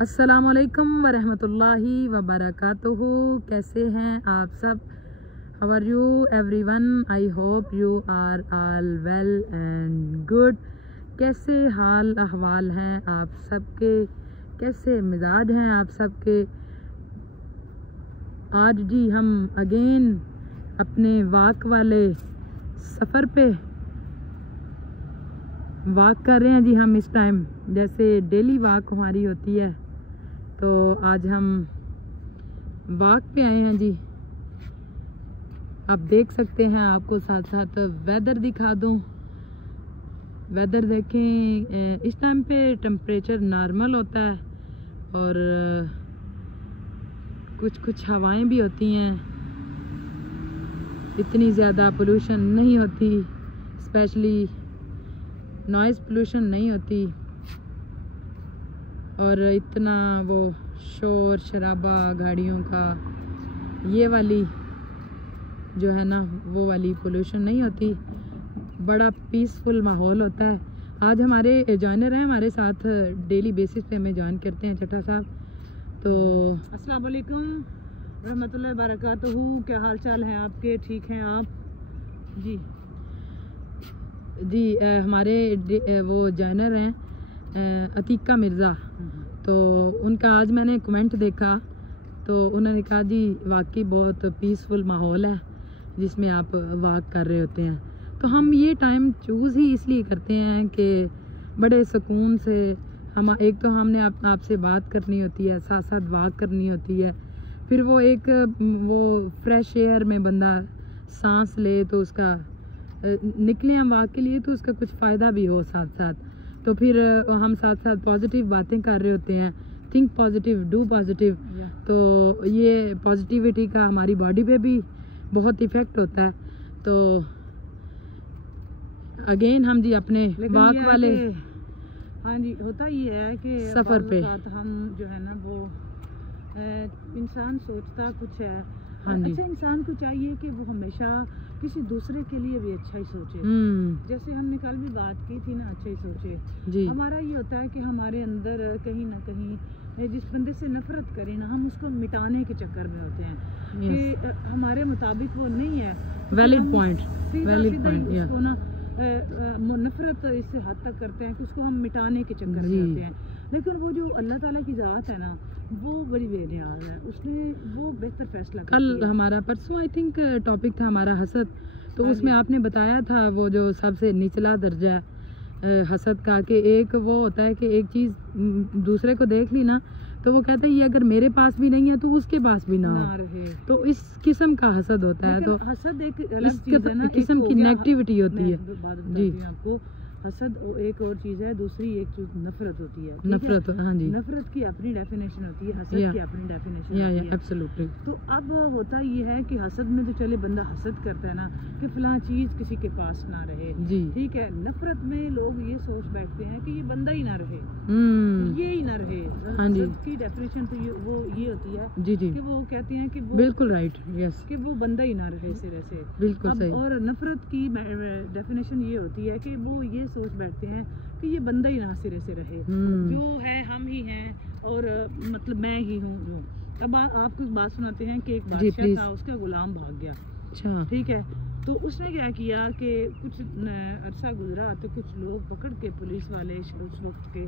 अस्सलामुअलैकुम वरहमतुल्लाहि वबरकातुहू। कैसे हैं आप सब? How are you everyone? I hope you are all well and good. कैसे हाल अहवाल हैं आप सबके? कैसे मिजाज हैं आप सबके? आज जी हम अगेन अपने वाक वाले सफ़र पे वाक कर रहे हैं जी। हम इस टाइम जैसे डेली वाक हमारी होती है, तो आज हम वाक पे आए हैं जी। आप देख सकते हैं, आपको साथ साथ वेदर दिखा दूं। वेदर देखें, इस टाइम पे टेम्परेचर नॉर्मल होता है और कुछ हवाएं भी होती हैं। इतनी ज़्यादा पोल्यूशन नहीं होती, स्पेशली नॉइज़ पोल्यूशन नहीं होती, और इतना वो शोर शराबा गाड़ियों का, ये वाली जो है ना, वो वाली पोल्यूशन नहीं होती। बड़ा पीसफुल माहौल होता है। आज हमारे जॉइनर हैं, हमारे साथ डेली बेसिस पे हमें ज्वाइन करते हैं चट्टा साहब। तो अस्सलाम वालेकुम रहमतुल्लाहि बरकातुहू। क्या हाल चाल है आपके? ठीक हैं आप? जी हमारे वो जॉइनर हैं अतीका मिर्ज़ा। तो उनका आज मैंने कमेंट देखा, तो उन्होंने कहा जी वाकई बहुत पीसफुल माहौल है जिसमें आप वाक कर रहे होते हैं। तो हम ये टाइम चूज़ ही इसलिए करते हैं कि बड़े सुकून से हम, एक तो हमने आपसे बात करनी होती है, साथ साथ वाक करनी होती है। फिर वो एक वो फ्रेश एयर में बंदा सांस ले, तो उसका निकले हम वाक के लिए, तो उसका कुछ फ़ायदा भी हो साथ साथ। तो फिर हम साथ साथ पॉजिटिव बातें कर रहे होते हैं। Think positive, do positive. तो ये पॉजिटिविटी का हमारी बॉडी पे भी बहुत इफ़ेक्ट होता है। तो अगेन हम जी अपने वाक वाले, हाँ जी, होता ये है कि सफ़र पे हम जो है ना, वो इंसान सोचता कुछ है। हाँ जी। अच्छा, इंसान को चाहिए कि वो हमेशा किसी दूसरे के लिए भी अच्छा ही सोचे। जैसे हमने कल भी बात की थी ना, अच्छा ही सोचे जी। हमारा ये होता है कि हमारे अंदर कहीं ना कहीं जिस बंदे से नफरत करें ना, हम उसको मिटाने के चक्कर में होते हैं कि हमारे मुताबिक वो नहीं है। Valid point, valid point. उसको ना नफरत इससे हद तक करते हैं कि उसको हम मिटाने के चक्कर में होते हैं। लेकिन वो जो अल्लाह ताला की ज़ात है ना, वो बड़ी बेनियाज है। उसने वो बेहतर फैसला कल हमारा परसों आई थिंक टॉपिक था हमारा हसद। तो उसमें आपने बताया था वो जो सबसे निचला दर्जा हसद का, कि एक वो होता है कि एक चीज़ दूसरे को देख ली ना, तो वो कहता है ये अगर मेरे पास भी नहीं है तो उसके पास भी ना रहे। तो इस किस्म का हसद होता है। तो हसद एक अलग चीज़ है ना, किस्म की नेगेटिविटी होती है जी। आपको हसद एक और चीज़ है, दूसरी एक चीज़ नफरत होती है। नफरत, हाँ जी। नफरत की अपनी डेफिनेशन होती है, हसद की अपनी डेफिनेशन होती है। एब्सोल्युटली। तो अब होता ये है कि हसद में तो चले बंदा हसद करता है ना कि फलां चीज़ किसी के पास ना रहे जी, ठीक है। नफरत में लोग ये सोच बैठते हैं कि ये बंदा ही ना रहे, ये ही ना रहे। हाँ जी। हसद की डेफिनेशन तो ये होती है जी जी, कि वो कहते हैं कि वो बिल्कुल राइट, यस, कि वो बंदा ही ना रहे सिरे से। बिल्कुल सही। और नफरत की डेफिनेशन ये होती है कि वो ये सोच बैठते हैं कि ये बंदा ही ना सिरे से रहे, जो है हम ही हैं और मतलब मैं ही हूँ। अब आपको एक बात सुनाते हैं कि एक बादशाह था, उसका गुलाम भाग गया। अच्छा, ठीक है। तो उसने क्या किया कि कुछ अरसा गुजरा तो कुछ लोग पकड़ के, पुलिस वाले उस वक्त के,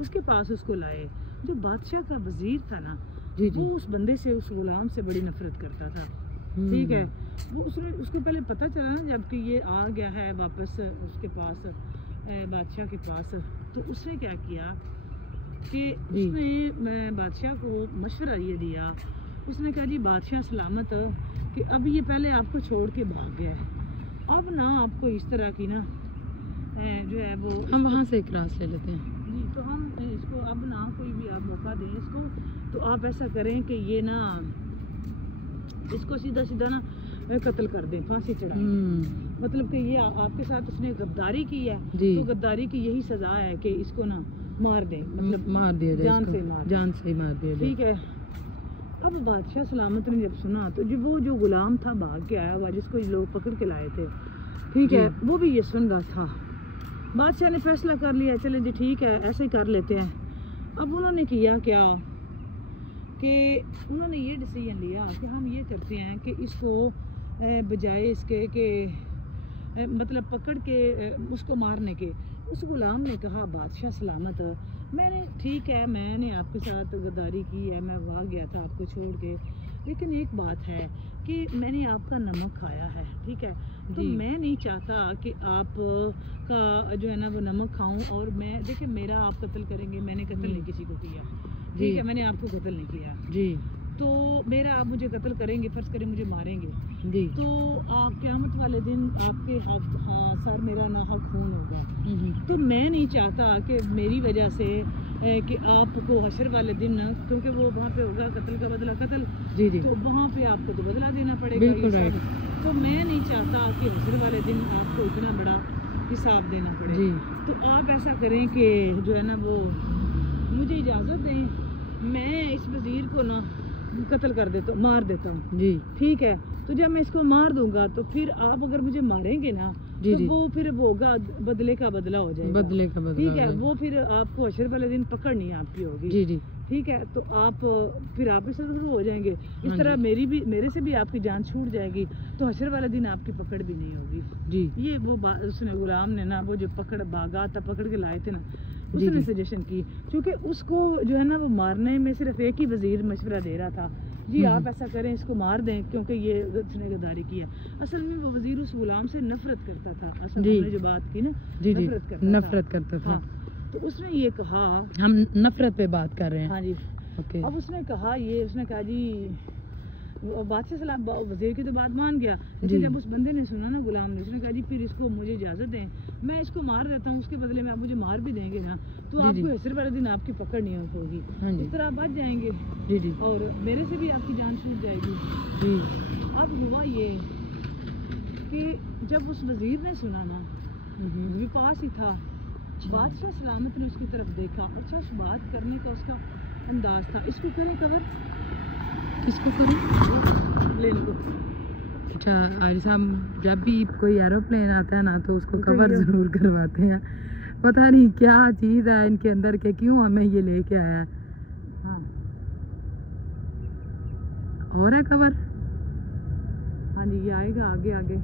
उसके पास उसको लाए। जो बादशाह का वजीर था ना जी, वो उस बंदे से, उस गुलाम से बड़ी नफरत करता था। ठीक है। वो उसको पहले पता चला ना, जबकि ये आ गया है वापस उसके पास, बादशाह के पास, तो उसने क्या किया कि उसने बादशाह को मशवरा ये दिया। उसने कहा जी बादशाह सलामत कि अब ये पहले आपको छोड़ के भाग गया है, अब ना आपको इस तरह की ना जो है वो, हम वहाँ से क्रास ले लेते हैं जी। तो हम इसको अब ना कोई भी आप मौका दें इसको, तो आप ऐसा करें कि ये ना इसको सीधा सीधा ना कत्ल कर दें, फांसी चढ़ाएं। मतलब कि ये आपके साथ उसने गद्दारी की है, तो गद्दारी की यही सजा है कि इसको ना मार दें, मतलब मार दिया जाए, जान से मार दिया, ठीक है। अब बादशाह सलामत ने जब सुना, तो वो जो गुलाम था भाग के आया हुआ, जिसको लोग पकड़ के लाए थे, ठीक है, वो भी यशवंत था। बादशाह ने फैसला कर लिया, चले जी ठीक है ऐसे ही कर लेते हैं। अब उन्होंने किया क्या कि उन्होंने ये डिसीजन लिया कि हम ये करते हैं कि इसको बजाय इसके कि मतलब पकड़ के उसको मारने के, उस गुलाम ने कहा बादशाह सलामत, मैंने ठीक है मैंने आपके साथ गद्दारी की है, मैं वहाँ गया था आपको छोड़ के, लेकिन एक बात है कि मैंने आपका नमक खाया है, ठीक है, तो मैं नहीं चाहता कि आप का जो है ना वो नमक खाऊं, और मैं देखिए मेरा आप कत्ल करेंगे, मैंने कत्ल नहीं किसी को किया, ठीक है, मैंने आपको कत्ल नहीं किया जी, तो मेरा आप मुझे कत्ल करेंगे, फर्ज करें मुझे मारेंगे जी, तो क़यामत वाले दिन आपके सर मेरा नाहक खून होगा, तो मैं नहीं चाहता कि मेरी वजह से कि आपको हशर वाले दिन, क्योंकि वो वहाँ पे होगा कत्ल का बदला कत्ल जी जी, तो वहाँ पे आपको तो बदला देना पड़ेगा, बिल्कुल राइट, तो मैं नहीं चाहता कि हशर वाले दिन आपको इतना बड़ा हिसाब देना पड़े जी, तो आप ऐसा करें कि जो है ना वो मुझे इजाज़त दें, मैं इस वज़ीर को ना कत्ल कर देता हूँ, मार देता हूँ जी, ठीक है, तो जब मैं इसको मार दूंगा तो फिर आप अगर मुझे मारेंगे ना जी, तो जी, वो फिर वो होगा बदले का बदला हो जाएगा, बदले का बदला, ठीक है, वो फिर आपको हशर वाले दिन पकड़ नहीं आपकी होगी जी जी, ठीक है, तो आप फिर आप भी शुरू हो जाएंगे, इस तरह मेरे से भी आपकी जान छूट जाएगी, तो हशर वाले दिन आपकी पकड़ भी नहीं होगी जी, ये वो उसने गुलाम ने ना वो जो पकड़ भागा था, पकड़ के लाए थे ना, उसने सजेशन की, क्योंकि उसको जो है ना वो मारने में सिर्फ एक ही वजीर मशवरा दे रहा था जी, आप ऐसा करें इसको मार दें क्योंकि ये उसने गद्दारी की है, असल में वो वजीर उस गुलाम से नफरत करता था, असल में जो बात की ना जी जी नफरत करता था, तो उसने ये कहा, हम नफरत पे बात कर रहे हैं, हाँ जी ओके, अब उसने कहा ये, उसने कहा जी बादशाह सलाम वजीर की तो बात मान गया, लेकिन जब उस बंदे ने सुना ना गुलाम ने, उसने कहा जी फिर इसको मुझे इजाज़त दें, मैं इसको मार देता हूँ, उसके बदले में आप मुझे मार भी देंगे ना, तो आपको हशर वाले दिन आपकी पकड़ नहीं होगी, इस तरह आप बच जाएंगे जी जी, और मेरे से भी आपकी जान छूट जाएगी जी। अब हुआ ये कि जब उस वजीर ने सुना ना, ये पास ही था, बादशाह सलामत ने उसकी तरफ देखा, अच्छा उस बात करने का उसका अंदाज था, इसको करें कवर, किसको करें ले लो, अच्छा आरिफ साहब जब भी कोई एरोप्लेन आता है ना तो उसको कवर ज़रूर करवाते हैं, पता नहीं क्या चीज़ है इनके अंदर के क्यों हमें ये लेके आया है, हाँ और है कवर, हाँ जी ये आएगा आगे आगे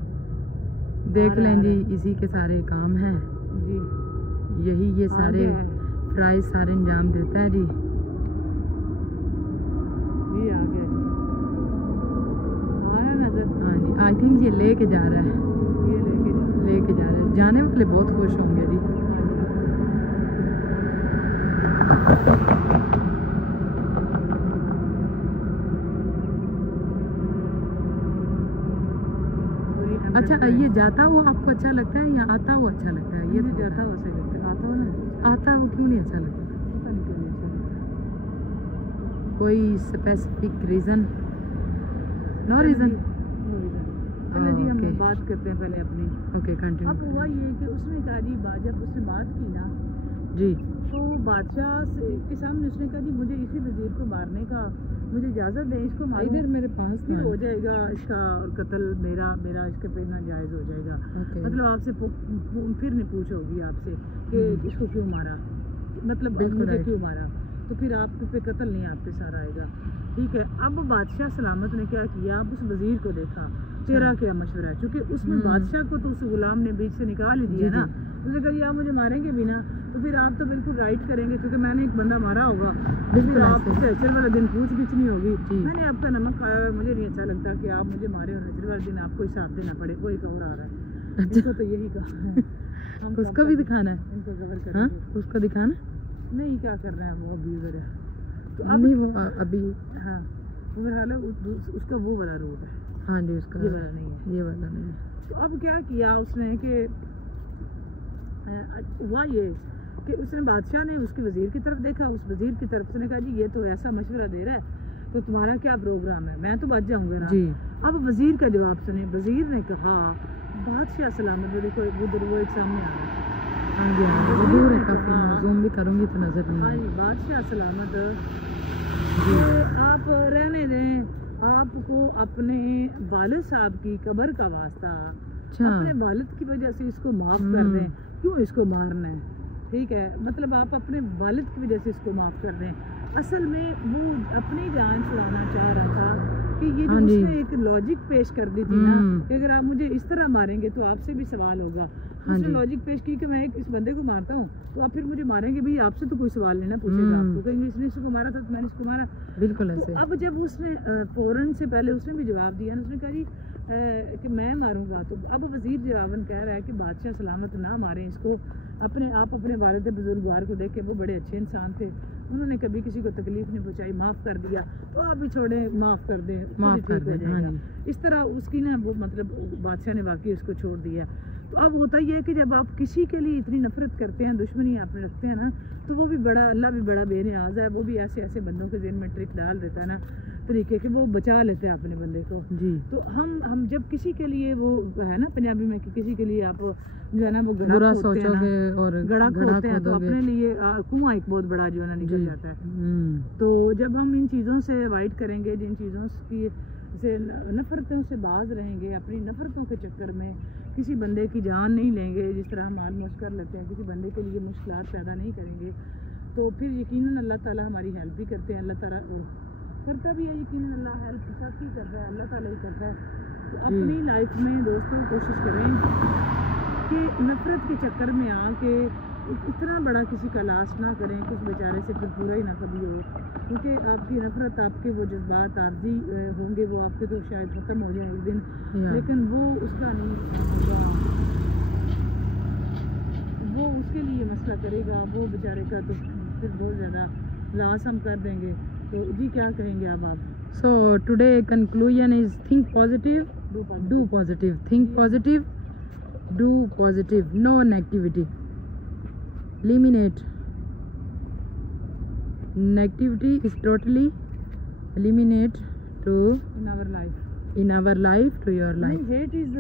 देख लें जी, इसी के सारे काम हैं जी, यही ये सारे प्राइस सारे अंजाम देता है जी, ये आ गया जी, आ रहा नजर, हाँ जी आई थिंक ये लेके जा रहा है, ये लेके जा रहा है, जाने वाले बहुत खुश होंगे जी, अच्छा ये जाता हुआ आपको अच्छा लगता है या आता हुआ अच्छा लगता है, ये तो जाता हुआ सही लगता है, आता हुआ ना, आता हुआ क्यों नहीं अच्छा लगता, पता नहीं क्यों नहीं अच्छा लगता, कोई स्पेसिफिक रीज़न, नो रीज़न, चलो जी हम बात करते हैं पहले अपनी, ओके कंटिन्यू। अब हुआ ये कि उसने कहा जी जब उसने बात की ना जी, तो बादशाह के सामने उसने कहा जी मुझे इसी वजीर को मारने का मुझे इजाज़त दें, इसको इधर मेरे पास फिर हो जाएगा इसका कत्ल, मेरा इसके पे नाजायज़ हो जाएगा, मतलब आपसे फिर नहीं पूछोगी आपसे कि इसको क्यों मारा, मतलब मुझे क्यों मारा, तो फिर आप पे कत्ल नहीं आप पे सारा आएगा, ठीक है। अब बादशाह सलामत ने क्या किया, अब उस वजीर को देखा, तेरा क्या मशवरा है, क्योंकि उसमें बादशाह को तो उस गुलाम ने बीच से निकाल ही दिया ना, उसने कहा आप मुझे मारेंगे भी ना तो फिर आप तो बिल्कुल राइट करेंगे क्योंकि मैंने एक बंदा मारा होगा, फिर आपसे हशर वाले दिन पूछ गिछ नहीं होगी, मैंने आपका नमक खाया है, मुझे नहीं अच्छा लगता कि आप मुझे मारे और हशर वाले दिन आपको हिसाब देना पड़े, कोई कवर आ रहा है, इसको तो यही कहा उसको भी दिखाना है, इनको कवर करना, उसको दिखाना नहीं, क्या कर रहे हैं वो अभी उधर, तो नहीं वो अभी हाँ बहरहाल उसका वो वाला रोड है, हाँ जी उसका ये वाला नहीं है, ये वाला नहीं है, तो अब क्या किया उसने कि हुआ ये कि उसने बादशाह ने उसके वजीर की तरफ देखा, उस वजीर की तरफ उसने कहा जी ये तो ऐसा मशवरा दे रहा है तो तुम्हारा क्या प्रोग्राम है, मैं तो बच जाऊंगा ना जी। अब वजीर का जवाब सुने, वजीर ने कहा बादशाह सलामत, जो देखो उधर वो एक सामने आ रहा है, हाँ जी हाँ वो दूर है काफी, मैं ज़ूम भी करूँगी तो नजर नहीं, हाँ जी बादशाह सलामत आप रहने दें, आपको अपने वालिद साहब की कब्र का वास्ता अपने वालिद की वजह से इसको माफ कर दें, क्यों इसको मारना है, ठीक है, मतलब आप अपने वालिद की वजह से इसको माफ़ कर दें। असल में वो अपनी जान छुड़ाना चाह रहा था कि ये जो उसने एक लॉजिक पेश कर दी थी ना कि अगर आप मुझे इस तरह मारेंगे तो आपसे भी सवाल होगा। उसने लॉजिक पेश की कि मैं इस बंदे को मारता हूँ तो आप फिर मुझे मारेंगे भी, आपसे तो कोई सवाल नहीं ना पूछेगा, तो कहेंगे इसने इसको मारा था तो मैंने इसको मारा। बिल्कुल ऐसे। अब जब उसने फौरन से पहले उसने भी जवाब दिया ना, उसने कहा जी कि मैं मारूंगा, तो अब वज़ीर जवाबन कह रहा है कि बादशाह सलामत ना मारें इसको। आप अपने वालिद बुजुर्गवार को देखें, वो बड़े अच्छे इंसान थे, उन्होंने कभी किसी को तकलीफ नहीं पहुंचाई, माफ़ कर दिया, तो आप भी छोड़ें, माफ़ कर दें, ठीक हो जाएगा। इस तरह उसकी ना वो मतलब बादशाह ने वाकई उसको छोड़ दिया। तो अब होता ही है कि जब आप किसी के लिए इतनी नफरत करते हैं, दुश्मनी आप रखते हैं ना, तो वो भी बड़ा, अल्लाह भी बड़ा बेनियाज है, वो भी ऐसे ऐसे बंदों के ज़हन में ट्रिक डाल देता है ना, तरीके के वो बचा लेते हैं अपने बंदे को जी। तो हम जब किसी के लिए वो है ना पंजाबी में कि किसी के लिए आप जो है ना वो गड़ा सोचोगे और गड़ा खोदते हैं तो अपने लिए कुआं एक बहुत बड़ा जो है ना निकल जाता है। तो जब हम इन चीज़ों से अवॉइड करेंगे, जिन चीज़ों की से नफ़रतों से बाज रहेंगे, अपनी नफ़रतों के चक्कर में किसी बंदे की जान नहीं लेंगे, जिस तरह हम माल मुश्क कर लेते हैं, किसी बंदे के लिए मुश्किलात पैदा नहीं करेंगे, तो फिर यकीनन अल्लाह ताला हमारी हेल्प भी करते हैं। अल्लाह ताला करता भी है, यकीनन अल्लाह हेल्प सब ही करता है, अल्लाह ताला ही करता है। तो अपनी लाइफ में दोस्तों कोशिश करें कि नफ़रत के चक्कर में आके इतना बड़ा किसी का लाश ना करें कि उस बेचारे से फिर पूरा ही ना कभी हो, क्योंकि आपकी नफ़रत, आपके वो जज्बात आर्जी होंगे, वो आपके तो शायद ख़त्म हो जाए एक दिन, लेकिन वो उसका नहीं, वो उसके लिए मसला करेगा, वो बेचारे का तो फिर बहुत ज़्यादा लाश हम कर देंगे। तो जी क्या कहेंगे आप? So today conclusion is think positive, do positive, think positive, do positive, no negativity, eliminate negativity is totally eliminate to in our life to your life. Hate is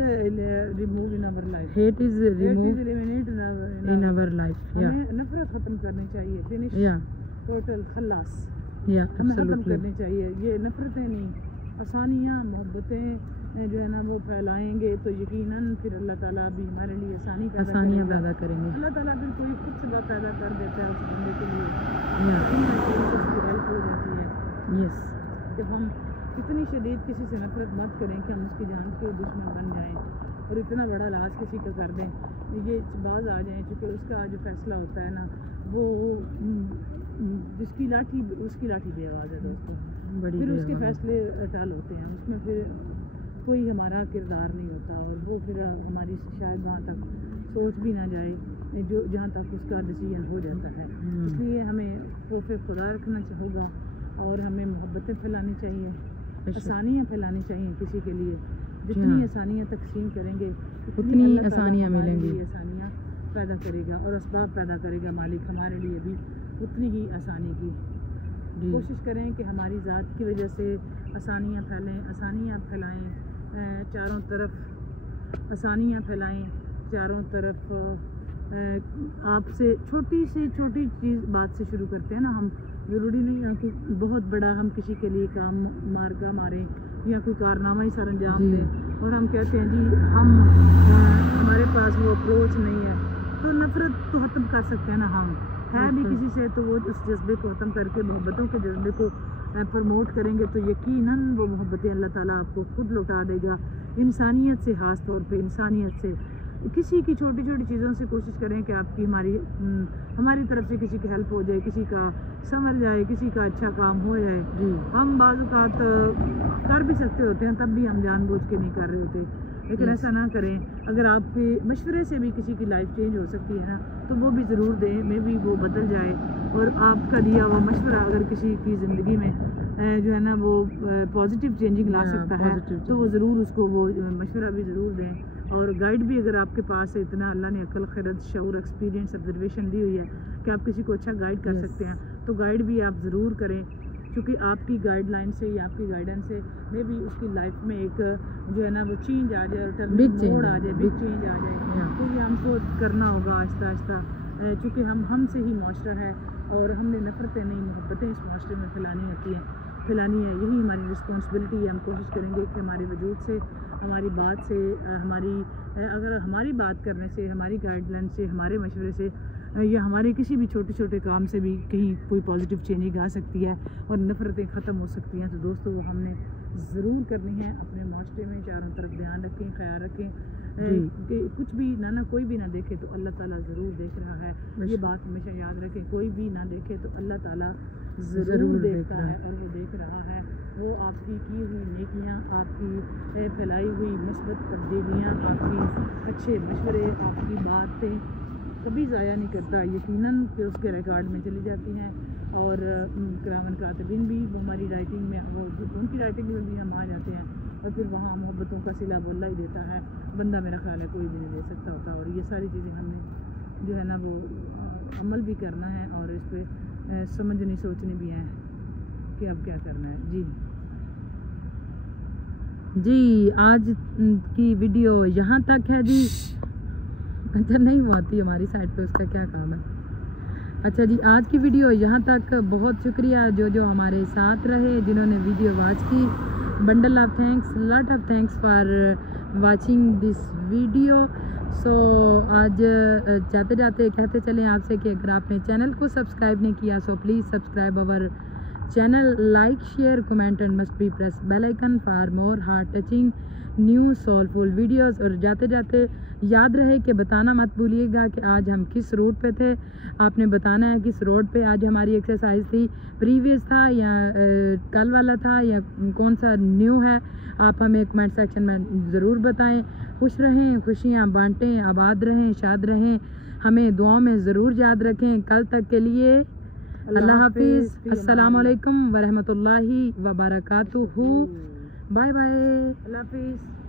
remove in our life. Hate is remove eliminate in our life. Yeah. नफरत खत्म करनी चाहिए, finish, total खल्लास, हमें खत्म करनी चाहिए। ये नफरतें नहीं, आसानियाँ, मोहब्बतें जो है ना वो फैलाएंगे तो यकीनन फिर अल्लाह ताला भी हमारे लिए आसानियाँ पैदा करेंगे। अल्लाह ताला फिर कोई खुद सबब पैदा कर देता है उस बंदे के लिए, उसकी हेल्प हो जाती है। यस, जब हम इतनी शदीद किसी से नफरत मत करें कि हम उसकी जान के दुश्मन बन जाएं और इतना बड़ा लाश किसी का कर दें, ये बाज आ जाएं, क्योंकि उसका जो फैसला होता है ना वो जिसकी लाठी उसकी लाठी बेआवाज़ है दोस्तों, फिर उसके फैसले टाल होते हैं, उसमें फिर कोई हमारा किरदार नहीं होता और वो फिर हमारी शायद वहाँ तक सोच भी ना जाए जो जहाँ तक उसका डिसीजन हो जाता है। इसलिए हमें खौफ खुदा रखना होगा और हमें मोहब्बतें फैलानी चाहिए, आसानियाँ फैलानी चाहिए किसी के लिए। जितनी आसानियाँ तकसीम करेंगे उतनी आसानियाँ मिलेंगी, आसानियाँ पैदा करेगा और असबाब पैदा करेगा मालिक हमारे लिए भी उतनी ही आसानी की। कोशिश करें कि हमारी ज़ात की वजह से आसानियाँ फैलें, आसानियाँ फैलाएं, चारों तरफ आसानियाँ फैलाएं, चारों तरफ। आपसे छोटी से छोटी चीज़ बात से शुरू करते हैं ना हम, ज़रूरी नहीं है कि बहुत बड़ा हम किसी के लिए काम मारें या कोई कारनामा ही सर अंजाम दें और हम कहते हैं जी हमारे पास वो अप्रोच नहीं है, तो नफ़रत तो ख़त्म कर सकते हैं ना हम, है भी किसी से तो वो उस जज्बे को ख़त्म करके मोहब्बतों के जज्बे को प्रमोट करेंगे तो यकीनन वो मोहब्बतें अल्लाह ताला आपको खुद लौटा देगा। इंसानियत से, ख़ास तौर पे इंसानियत से, किसी की छोटी छोटी चीज़ों से कोशिश करें कि आपकी हमारी तरफ से किसी की हेल्प हो जाए, किसी का संवर जाए, किसी का अच्छा काम हो जाए। हम बाज़ औक़ात कर भी सकते होते हैं, तब भी हम जानबूझ के नहीं कर रहे होते, लेकिन ऐसा ना करें। अगर आपके मशवरे से भी किसी की लाइफ चेंज हो सकती है ना, तो वो भी ज़रूर दें, मे भी वो बदल जाए और आपका दिया हुआ मशवरा अगर किसी की ज़िंदगी में जो है ना वो पॉजिटिव चेंजिंग ला सकता है तो वो ज़रूर उसको वो मशवरा भी ज़रूर दें। और गाइड भी अगर आपके पास है इतना, अल्लाह ने अक्ल, खिरत, शऊर, एक्सपीरियंस, ऑब्जर्वेशन दी हुई है कि आप किसी को अच्छा गाइड कर सकते हैं, तो गाइड भी आप ज़रूर करें, क्योंकि आपकी गाइडलाइन से या आपकी गाइडेंस से मे भी उसकी लाइफ में एक जो है ना वो चेंज आ जाए, टर्निंग मोड़ आ जाए, बिग चेंज आ जाए। तो ये हमको करना होगा आहिस्ता आहिस्ता, चूँकि हमसे ही मास्टर है और हमने नफ़रतें नहीं मोहब्बतें इस मास्टर में फैलानी है, यही हमारी रिस्पॉन्सिबिलिटी है। हम कोशिश करेंगे कि हमारे वजूद से, हमारी बात से, अगर हमारी बात करने से, हमारी गाइडलाइन से, हमारे मशवरे से या हमारे किसी भी छोटे छोटे काम से भी कहीं कोई पॉजिटिव चेंजिंग आ सकती है और नफ़रतें ख़त्म हो सकती हैं। तो दोस्तों वो हमने ज़रूर करनी है। अपने माशरे में चारों तरफ ध्यान रखें, ख्याल रखें कि कुछ भी ना कोई भी ना देखे तो अल्लाह ताला ज़रूर देख रहा है। ये बात हमेशा याद रखें, कोई भी ना देखे तो अल्लाह ताला ज़रूर देखता है और वो देख रहा है। वो आपकी की हुई नेकियां, आपकी फैलाई हुई मुस्बत तब्दीलियाँ, आपकी अच्छे मशवरे, आपकी बातें कभी ज़ाया नहीं करता। यकीनन कि उसके रिकॉर्ड में चली जाती हैं और किरामन कातिबीन भी हमारी राइटिंग में, वो उनकी राइटिंग में भी हम आ जाते हैं और फिर वहाँ मोहब्बतों का सिला बोला ही देता है बंदा। मेरा ख्याल है कोई भी नहीं दे सकता होता। और ये सारी चीज़ें हमने जो है ना वो अमल भी करना है और इस पर समझनी सोचनी भी है कि अब क्या करना है। जी आज की वीडियो यहाँ तक है जी। अच्छा नहीं वो आती हमारी साइड पे, उसका क्या काम है। अच्छा जी आज की वीडियो यहाँ तक। बहुत शुक्रिया जो हमारे साथ रहे, जिन्होंने वीडियो वॉच की। Bundle of thanks, lot of thanks for watching this video. So आज जाते जाते कहते चलें आपसे कि अगर आपने चैनल को सब्सक्राइब नहीं किया so please subscribe our channel, like share comment and must be press bell icon for more heart touching new soulful videos. और जाते जाते याद रहे कि बताना मत भूलिएगा कि आज हम किस रोड पे थे। आपने बताना है किस रोड पे आज हमारी एक्सरसाइज थी, प्रीवियस था या कल वाला था या कौन सा न्यू है। आप हमें कमेंट सेक्शन में ज़रूर बताएं। खुश रहें, खुशियाँ बांटें, आबाद रहें, शाद रहें। हमें दुआओं में ज़रूर याद रखें। कल तक के लिए अल्लाह हाफिज़। अस्सलाम वालेकुम वरहमतुल्लाहि वबरकातुहू। Bye bye. अल्लाह हाफिज़।